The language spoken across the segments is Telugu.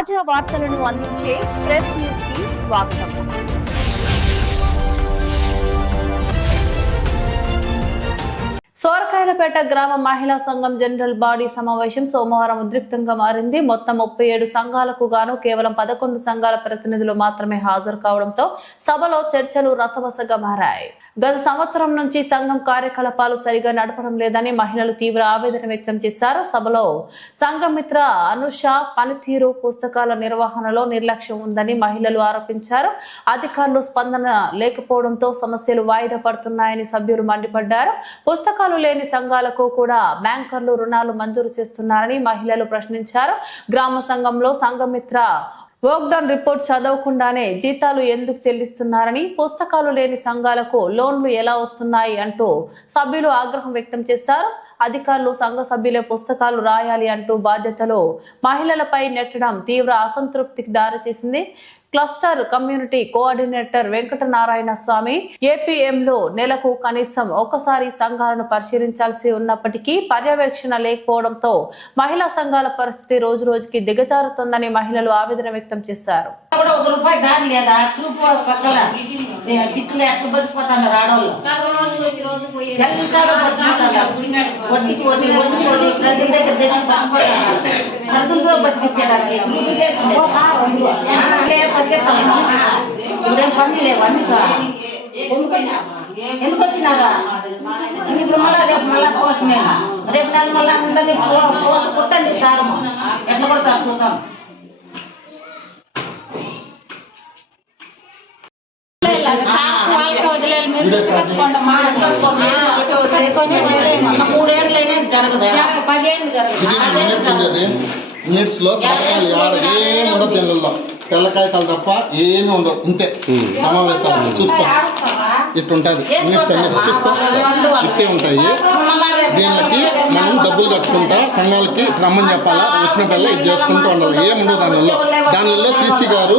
తాజా వార్తలను అందించే ప్రెస్ న్యూస్ కి స్వాగతం. సోరకాయలపేట గ్రామ మహిళా సంఘం జనరల్ బాడీ సమావేశం సోమవారం ఉద్రిక్తంగా మారింది. మొత్తం 37 సంఘాలకు గాను కేవలం 11 సంఘాల ప్రతినిధులు మాత్రమే హాజరు కావడంతో సభలో చర్చలు రసవసగా మారాయి. గత సంవత్సరం నుంచి సంఘం కార్యకలాపాలు సరిగా నడపడం లేదని మహిళలు తీవ్ర ఆవేదన వ్యక్తం చేశారు. సభలో సంఘమిత్ర అనుష పనితీరు, పుస్తకాల నిర్వహణలో నిర్లక్ష్యం ఉందని మహిళలు ఆరోపించారు. అధికారులు స్పందన లేకపోవడంతో సమస్యలు వాయిదా పడుతున్నాయని సభ్యులు మండిపడ్డారు. పుస్తకాలు లేని సంఘాలకు కూడా బ్యాంకర్లు రుణాలు మంజూరు చేస్తున్నారని మహిళలు ప్రశ్నించారు. గ్రామ సంఘంలో సంఘమిత్ర వర్క్డౌన్ రిపోర్ట్ చదవకుండానే జీతాలు ఎందుకు చెల్లిస్తున్నారని, పుస్తకాలు లేని సంఘాలకు లోన్లు ఎలా వస్తున్నాయి అంటూ సభ్యులు ఆగ్రహం వ్యక్తం చేశారు. అధికారులు సంఘ సభ్యులే పుస్తకాలు రాయాలి అంటూ బాధ్యతలు మహిళలపై నెట్టడం తీవ్ర అసంతృప్తికి దారితీసింది. క్లస్టర్ కమ్యూనిటీ కోఆర్డినేటర్ వెంకటనారాయణ స్వామి ఏపీఎంలో నెలకు కనీసం ఒకసారి సంఘాలను పరిశీలించాల్సి ఉన్నప్పటికీ పర్యవేక్షణ లేకపోవడంతో మహిళా సంఘాల పరిస్థితి రోజు రోజుకి దిగజారుతోందని మహిళలు ఆవేదన వ్యక్తం చేశారు. ఎందుకు వచ్చినారా ఇప్పుడు మళ్ళా రేపు మళ్ళా కోసమేనా రేపు నెల మళ్ళా అందరినీ కోస కుట్టండి కారము ఎట్లా కొడతారు చూద్దాం. మూడేళ్ళైనా జరగదు, 10 ఏళ్ళు జరగదు. మినిట్స్ లో ఏమి ఉండదు, దీనిలో తెల్లకాయతాలు తప్ప ఏమి ఉండవు. ఇంతే సమావేశాలు చూసుకో, ఇట్టుంటది మినిట్స్ అన్ని చూసుకో, ఇట్టే ఉంటాయి. దీనికి మనం డబ్బులు కట్టుకుంటా సంఘాలకి రమ్మని చెప్పాలా, వచ్చినప్పుడల్లా ఇది చేసుకుంటూ ఉండాలి. ఏముండదు దానిలో సీసీ గారు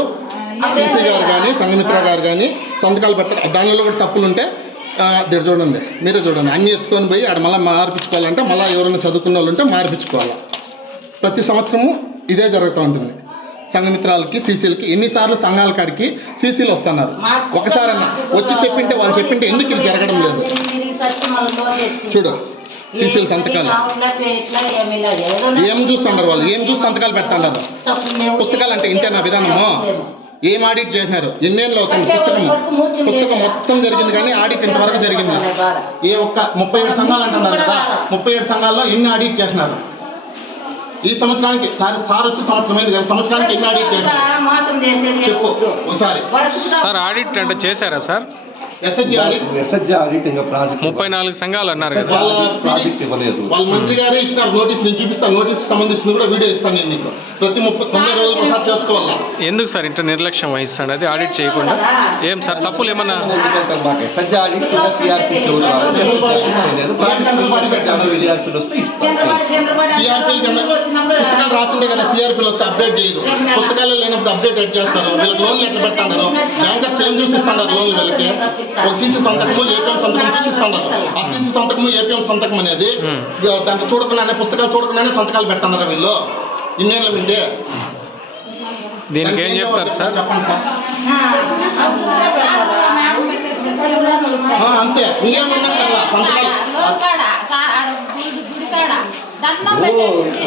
కానీ సంఘమిత్ర గారు కానీ సంతకాలు పెడతారు. దానిలో కూడా తప్పులు ఉంటే దీని చూడండి, మీరే చూడండి, అన్ని ఎత్తుకొని పోయి ఆడ మళ్ళీ మార్పించుకోవాలంటే మళ్ళీ ఎవరైనా చదువుకున్న వాళ్ళు ఉంటే మార్పించుకోవాలి. ప్రతి సంవత్సరము ఇదే జరుగుతూ ఉంటుంది. సంఘమిత్రాలకి సీసీలకి ఎన్నిసార్లు సంఘాల కాడికి సీసీలు వస్తున్నారు. ఒకసారన్నా వచ్చి చెప్పింటే వాళ్ళు చెప్పింటే ఎందుకు ఇది జరగడం లేదు? చూడు సీసీల సంతకాలు ఏం చూస్తున్నారు వాళ్ళు, ఏం చూసి సంతకాలు పెడుతున్నారు. పుస్తకాలు అంటే ఇంతే నా విధానము. ఏం ఆడిట్ చేసినారు? ఎన్నేళ్ళు అవుతుంది పుస్తకం మొత్తం జరిగింది కానీ ఆడిట్ ఇంతవరకు జరిగింది. ఏ ఒక్క 37 సంఘాలు అంటున్నారు కదా, 37 సంఘాల్లో ఎన్ని ఆడిట్ చేసినారు ఈ సంవత్సరానికి? సార్ వచ్చి సంవత్సరం అయింది కదా, సంవత్సరానికి ఎన్ని ఆడిట్ చేసినారు చెప్పు ఒకసారి. సార్ ఆడిట్ అంటే చేశారా సార్? ఎస్హెచ్జి ఆడిట్ ఇంకా ప్రాజెక్ట్ 34 సంఘాలు అన్నారు కదా, ప్రాజెక్ట్ ఇవ్వలేదు. వాళ్ళ మంత్రి గారే ఇచ్చినారు నోటీస్. నేను చూపిస్తాను, నోటీస్ సంబంధించిన కూడా వీడియో ఇస్తాను నేను నీకు. ప్రతి 90 రోజులు ఒకసారి చేసుకోవాలా. ఎందుకు సార్ ఇంత నిర్లక్ష్యం వహిస్తాడు? అది ఆడిట్ చేయకుండా ఏం సార్ తప్పులు ఏమన్నా? ఎస్హెచ్జి ఆడిట్ సిఆర్పీసీ పుస్తకాలు రాసిండే కదా, సిఆర్పీలు వస్తే అప్డేట్ చేయరు. పుస్తకాలు లేనప్పుడు అప్డేట్ చేస్తారు. వీళ్ళకి లోన్లు ఎట్లా పెడతారు? బ్యాంకర్స్ ఏం చూసిస్తున్నారు లోన్లు వీళ్ళకి? ఒక సీసీ సంతకము ఏపీఎం సంతకం చూసిస్తున్నారు. ఆ సీసీ సంతకము ఏపీఎం సంతకం అనేది దాంట్లో చూడకుండానే, పుస్తకాలు చూడకుండానే సంతకాలు పెడుతున్నారు వీళ్ళు ఇన్నేళ్ళ నుండి. దీనికి ఏం చెప్తారు సార్? చెప్పండి సార్. అంతే, ఇంకేమన్నా కదా సంతకాలు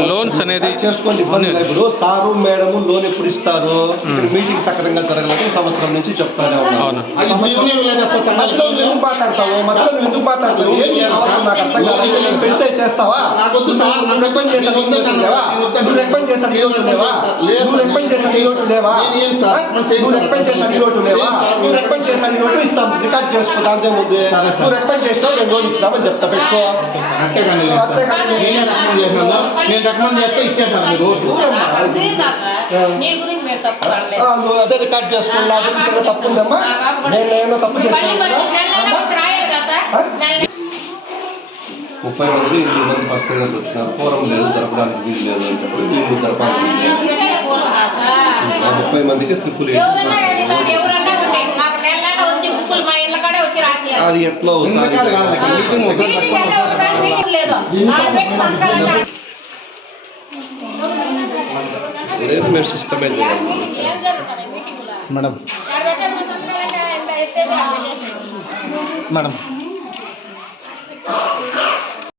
లోన్స్ అనేది చేసుకోండి, ఇబ్బంది లేదు. ఇప్పుడు సారు మేడము లోన్ ఎప్పుడు ఇస్తారు? ఇక్కడ మీటింగ్ సక్రమంగా జరగలేదు, సంవత్సరం నుంచి చెప్తానే ఉన్నాను. ఎందుకు మాట్లాడతావు? మధ్యలో ఎందుకు మాట్లాడతావు? నాకు అర్థం కాదు. పెడితే చేస్తావా? నువ్వు రిక్వెస్ట్ చేశాను ఈ లోటు లేవా? నువ్వు రిక్వెస్ట్ చేశాను ఈ లోటు లేవా? నువ్వు రిక్వెస్ట్ చేశాను ఈ లోటు ఇస్తాం, రికార్డ్ చేసుకో. దాంతో ముందు నువ్వు రిక్వెస్ట్ చేస్తావు, నేను లోన్ ఇచ్చినామని చెప్తా, పెట్టుకో. నేను రికమెండ్ చేస్తే ఇచ్చేసారు మీరు. అదే రికార్డ్ చేసుకోండి. నా గురించి తప్పు ఉందమ్మా, నేను ఏమో తప్పు చేస్తాను. 30 మంది 8 మంది ఫస్ట్ ఇయర్స్ వచ్చినారు. ఫోరం లేదు, జరపడానికి వీలు లేదు అని చెప్పి వీళ్ళు జరపాల్సింది. 30 మందికి స్లిప్పులు అది ఎట్లా లేదు మేము సిస్టమే చేయాలి. Madam madam